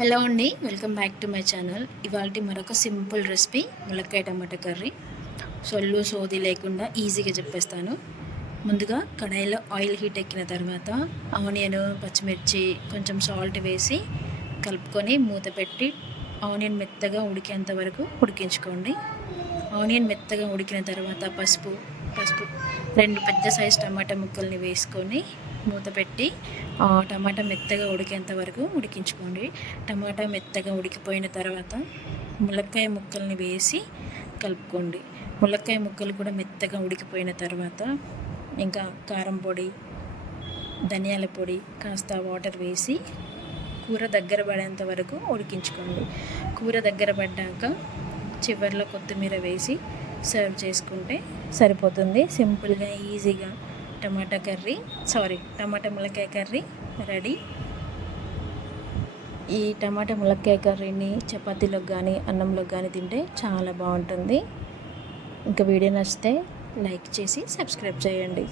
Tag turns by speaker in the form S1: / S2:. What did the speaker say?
S1: Hello అండి welcome back to my channel. ఇవాళ మరొక సింపుల్ రెసిపీ ములక్కాయ టమాటా కర్రీ. సొల్లు సోది లేకుండా ఈజీగా చెప్పేస్తాను. ముందుగా కడాయిలో ఆయిల్ హీట్ ఎక్కిన తర్వాత ఆనియన్ పచ్చిమిర్చి కొంచెం సాల్ట్ వేసి కలుపుకొని మూత పెట్టి ఆనియన్ మెత్తగా ఉడికేంత వరకు ఉడికించుకోండి. ఆనియన్ మెత్తగా ఉడికిన తర్వాత పసుపు పసుపు రెండు పెద్ద సైజ్ టమాటా ముక్కల్ని వేసుకొని మూత పెట్టి టమాటా మెత్తగా ఉడికేంత వరకు ఉడికించుకోండి. టమాటా మెత్తగా ఉడికిపోయిన తర్వాత ములక్కాయ ముక్కల్ని వేసి కలుపుకోండి. ములక్కాయ ముక్కలు కూడా మెత్తగా ఉడికిపోయిన తర్వాత ఇంకా కారం పొడి ధనియాల పొడి కాస్త వాటర్ వేసి కూర దగ్గర పడేంత వరకు ఉడికించుకోండి. కూర దగ్గర పడ్డాక చివరిలో కొత్తిమీర వేసి సర్వ్ చేసుకుంటే సరిపోతుంది. సింపుల్గా ఈజీగా టమాటా కర్రీ సారీ టమాటా ములక్కాయ కర్రీ రెడీ. ఈ టమాటా ములక్కాయ కర్రీని చపాతీలోకి కానీ అన్నంలోకి కానీ తింటే చాలా బాగుంటుంది. ఇంకా వీడియో నచ్చితే లైక్ చేసి సబ్స్క్రైబ్ చేయండి.